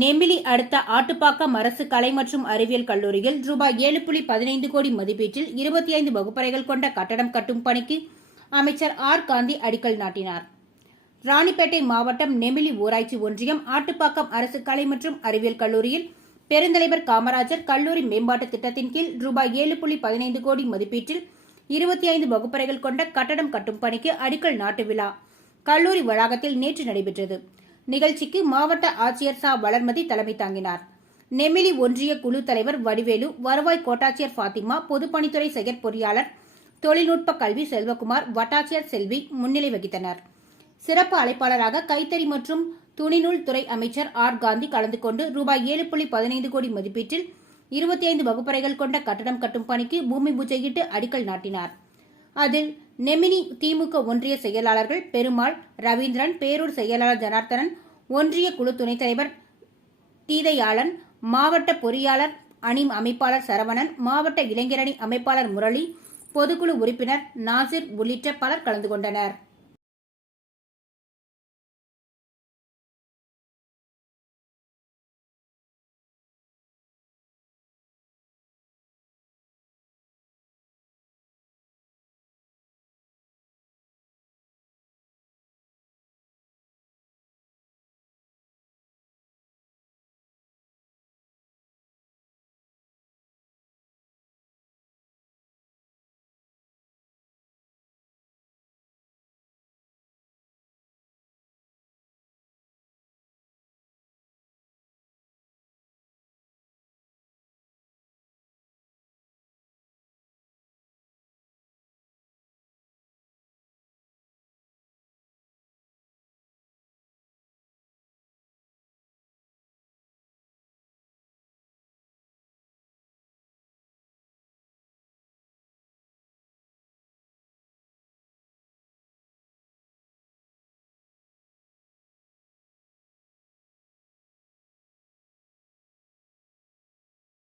அடுத்த ஆட்டுப்பாக்கம் அரசு கலை மற்றும் அறிவியல் கல்லூரியில் ரூபாய் ஏழு புள்ளி பதினைந்து கோடி மதிப்பீட்டில் இருபத்தி ஐந்து வகுப்பறைகள் கொண்ட கட்டடம் கட்டும் பணிக்கு அமைச்சர் ஆர். காந்தி அடிக்கல் நாட்டினார். ராணிப்பேட்டை மாவட்டம் நெமிலி ஊராட்சி ஒன்றியம் ஆட்டுப்பாக்கம் அரசு கலை மற்றும் அறிவியல் கல்லூரியில் பெருந்தலைவர் காமராஜர் கல்லூரி மேம்பாட்டு திட்டத்தின் கீழ் ரூபாய் ஏழு புள்ளி பதினைந்து கோடி மதிப்பீட்டில் இருபத்தி ஐந்து வகுப்பறைகள் கொண்ட கட்டடம் கட்டும் பணிக்கு அடிக்கல் நாட்டு விழா கல்லூரி வளாகத்தில் நேற்று நடைபெற்றது. நிகழ்ச்சிக்கு மாவட்ட ஆட்சியர் சா. வளர்மதி தலைமை தாங்கினார். நெமிலி ஒன்றிய குழு தலைவர் வடிவேலு வருவாய் கோட்டாட்சியர் ஃபாத்திமா பொதுப்பணித்துறை செயற்பொறியாளர் தொழில்நுட்ப கல்வி செல்வகுமார் வட்டாட்சியர் செல்வி முன்னிலை வகித்தனர். சிறப்பு அழைப்பாளராக கைத்தறி மற்றும் துணிநூல் துறை அமைச்சர் ஆர். காந்தி கலந்து கொண்டு ரூபாய் ஏழு புள்ளி பதினைந்து கோடி மதிப்பீட்டில் இருபத்தி ஐந்து வகுப்பறைகள் கொண்ட கட்டடம் கட்டும் பணிக்கு பூமி பூஜையிட்டு அடிக்கல் நாட்டினார். அதில் நெமினி திமுக ஒன்றிய செயலாளர்கள் பெருமாள் ரவீந்திரன் பேரூர் செயலாளர் ஜனார்த்தனன் ஒன்றிய குழு துணைத் தலைவர் தீதையாளன் மாவட்ட பொறியாளர் அணி அமைப்பாளர் சரவணன் மாவட்ட இளைஞரணி அமைப்பாளர் முரளி பொதுக்குழு உறுப்பினர் நாசிர் உள்ளிட்ட பலர் கலந்து கொண்டனர்.